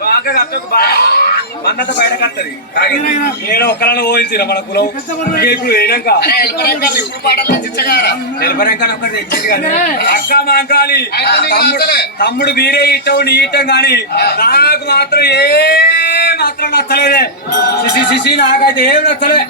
బాగా మన్నత బయట కత్తది నేను ఒక్కలను ఊహించిన మన కులం ఇప్పుడు వేయడాక నిలబడంగా ఒకటి తెచ్చేది కానీ అక్క మాంకాలి తమ్ముడు మీరే ఇట్టవు నీ ఇట్టం కానీ నాకు మాత్రం మాత్రం నచ్చలేదే శిశి నాకైతే ఏం నచ్చలే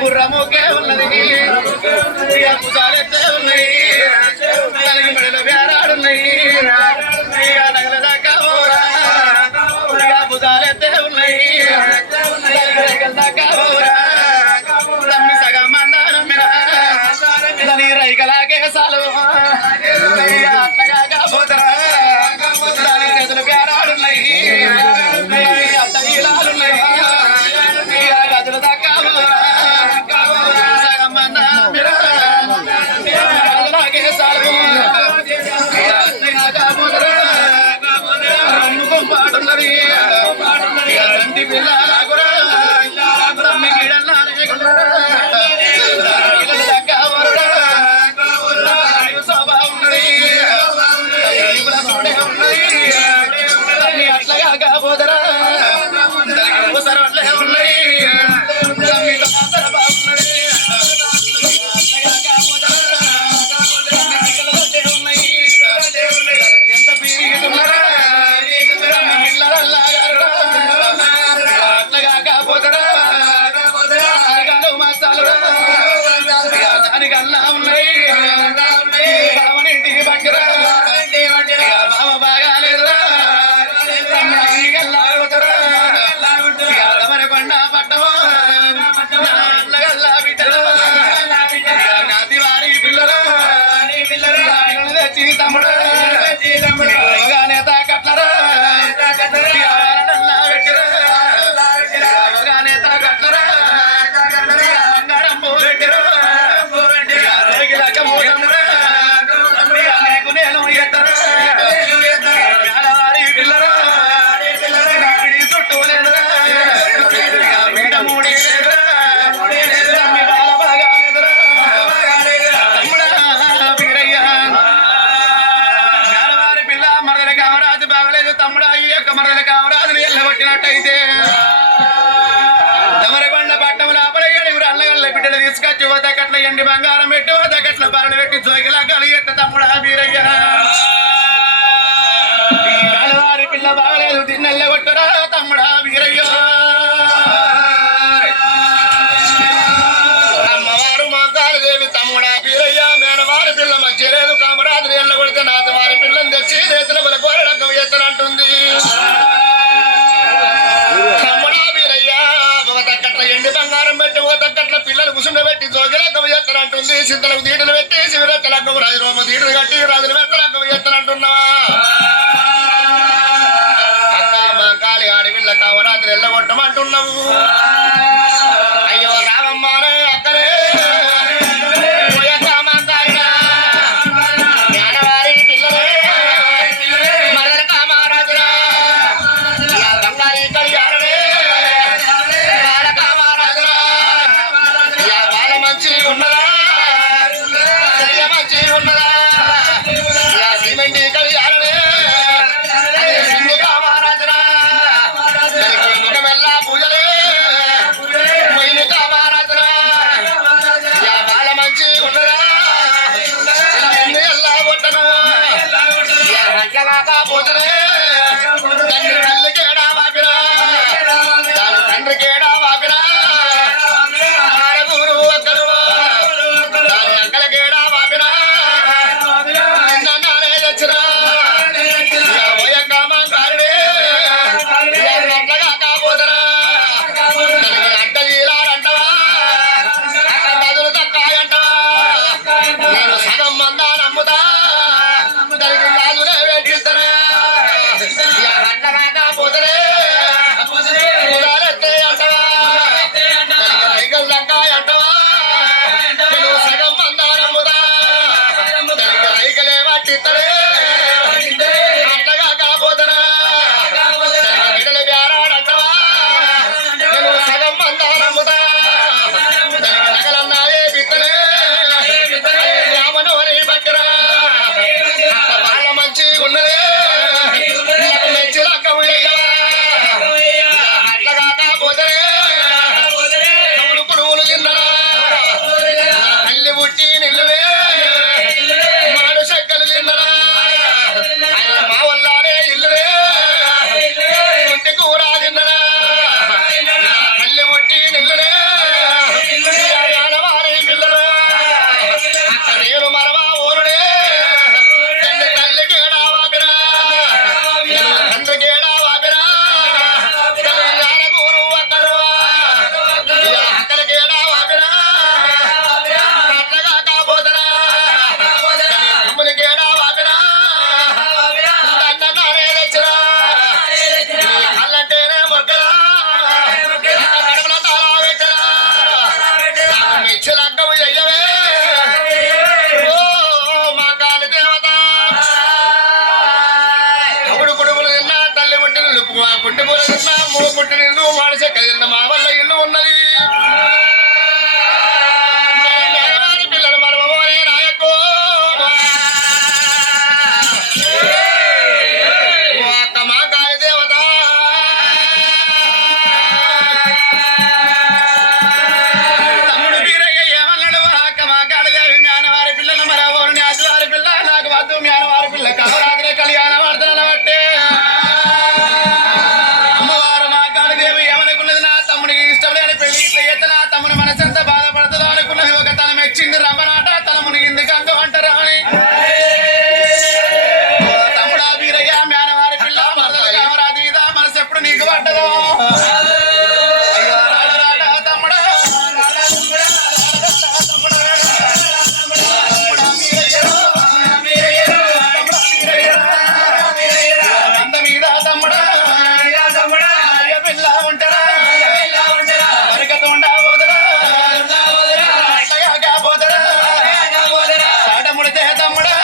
గుర్రముకే ఉన్నది భుజాలెత్తే ఉన్నాయి మెడలో బేరాడున్నాయి నగల దాకా పోరా భుజాలెత్తే ఉన్నాయి దాకా పోరా తమ్మి సగం మందారం దాని రైకలాగే సాలు అట్లగా పోతరా దాని చేతులు బేరాడున్నాయి అత్తలాలున్నాయి గదులు దాకా సగం మందారం పాడున్నది పిల్లలాగురా తమ్మి అట్లాగా కాబోదరా సరవట్లే ఉన్నాయి తమ్ముడు తాకట్లరా తాకట్లరా బంగారం పోరెట్టిరా నేను ఎత్తరా పిల్లరా చుట్టూ లేదురా మూడే తమ్ముడా ఈ యొక్క మరదల కామరాజుని ఎల్లబట్టినట్టయితే దమరకొండ పట్టం లోపల ఏడుగురు అల్లగల్ల బిడ్డలు తీసుకొచ్చి వదకట్ల ఎండి బంగారం పెట్టి వదకట్ల బరణ పెట్టి జోగిలా కలిగెట్ట తమ్ముడా వీరయ్య వారి పిల్ల బాగలేదు తిన్నెల్లగొట్టరా తమ్ముడా వీరయ్య అమ్మవారు మాంకాలు దేవి తమ్ముడా వీరయ్య మేనవారి పిల్ల మంచి లేదు కామరాజుని ఎల్లగొడితే నాత వారి పిల్లని తెచ్చి రైతుల బల కోరడకం ఎత్తనంటుంది తమ్ముడా వీరయ్యా ఒకతక్కట్ల ఎండి బంగారం పెట్టి ఒకతక్కట్ల పిల్లలు కుసుండ పెట్టి జోగిలకం ఎత్తనంటుంది సిద్ధలకు దీటులు పెట్టి శివరెత్తలకం రాజరోమ దీటులు కట్టి రాజులు వెత్తలకం ఎత్తనంటున్నావా అక్క మా కాలి ఆడవిళ్ళ కామరాత్రి ఎల్లగొట్టమంటున్నావు అయ్యో రామమ్మానే అక్కడే పూజలే పుట్టి పూరన్న మూడు పుట్టిన ఇల్లు మాడిసే కదిలిన మా వల్ల ఇల్లు ఉన్నది పిల్లలు మరవబోనే నాయకు అక్క మా కాయ దేవత తమ్ముడు వీరయ్య ఏమన్నాడు అక్క మా కాడ దేవి జ్ఞానవారి పిల్లలు మరవబోరు న్యాసువారి పిల్ల నాకు వద్దు జ్ఞానవారి పిల్ల కవరాత్రి కళ్యాణం ఆడుతున్న బట్టే అమ్మవారు మా కాడ దేవి ఏమనుకున్నది నా తమ్ముడికి ఇష్టం లేని పెళ్లి ఇట్లా ఎత్త నా తమ్ముని మనసంతా బాధపడుతుందో అనుకున్నది ఒక తన మెచ్చింది రమ్మనాట తన మునిగింది గంగ అంటారా అని తమ్ముడా వీరయ్య మ్యానవారి పిల్ల మరదలు కామరాజు మీద మనసు ఎప్పుడు నీకు పడ్డదో అయ్యో రాడరాట తమ్ముడా అంత మీద తమ్ముడా అయ్య పిల్ల ఉంటారా మరకతుండా పోదరా అట్టగా పోదరా సాట ముడితే తమ్ముడా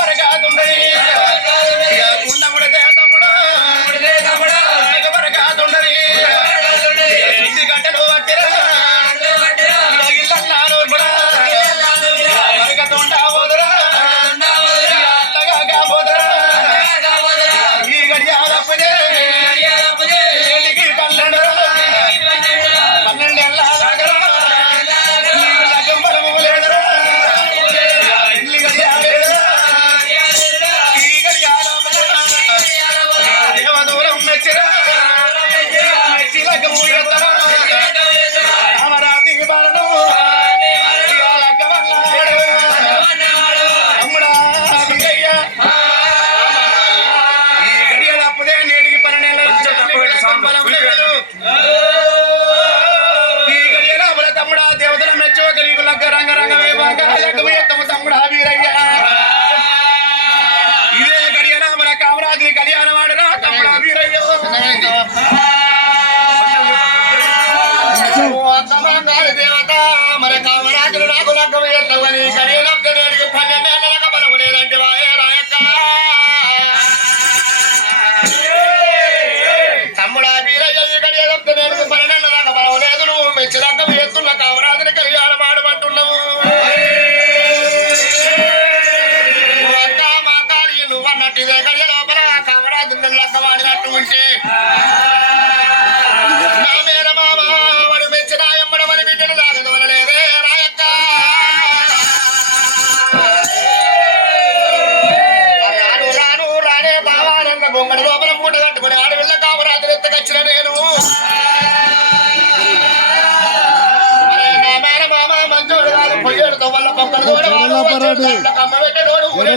మరకాతుండయి కుండ ముడితే తమ్ముడా మరకాతుండయి శుద్ధి గట్టలు పట్టిరా ఇళ్ళన్నారు కూడా మరకతుండా పోదరా అట్టగా పోదరా ఈ గడియాలప్పుడే ఏటికి 12 ఏళ్ళ దాగరా నీకు లగ్గం బలము లేదురా ఇల్లు గడియాలేదురా ఈ గడియాలపల దేవదూరం మెచ్చిరా మెచ్చి లగ్గము ఎత్తరా అమరాతికి బాలను లగ్గమన్నాడు తమ్ముడా వీరయ్య ఈ గడియాలప్పుడే నేటికి 12 ఏళ్ళ బలము లేదు ఈ గడియల తమ్ముడా దేవతల మెచ్చో కలిగి లగ్గ రంగ రంగమే లగ్గము ఎత్తము తమ్ముడా వీరయ్య ఇదే గడియల మన కామరాజు కళ్యాణం ఆడరా తమ్ముడా వీరయ్య దేవత మరి కామరాజులు నాకు లగ్గము ఎత్తమని గడియలప్పుడు నేటికి 12 ఏళ్ళ బలము లేదంటే వాయే రాయక్క తమ్ముడా వీరయ్య ఈ గడియలప్పుడు నేటికి 12 ఏళ్ళ బలము లేదు నువ్వు మెచ్చి లగ్గము ఎత్తున్న కామరాజుని కళ్యాణం ఆడమంటున్నావు అక్క మా కాళీ నువ్వు అన్నట్టుదే గడియ లోపల కామరాజుని లగ్గం ఆడినట్టు ఉంటే నా మేన మామ వాడు మెచ్చిన ఎమ్మడమని బిడ్డను దాగదోలలేదే రాయక్క రాను రాను రానే బావానంద గొంగడి లోపల మూట కట్టుకుని ఆడవిల్ల కామరాజుని ఎత్తకొచ్చిన నేను నా మేన మామ మంచోడు కాదు పొయ్యేడుతో వల్ల పొక్కడు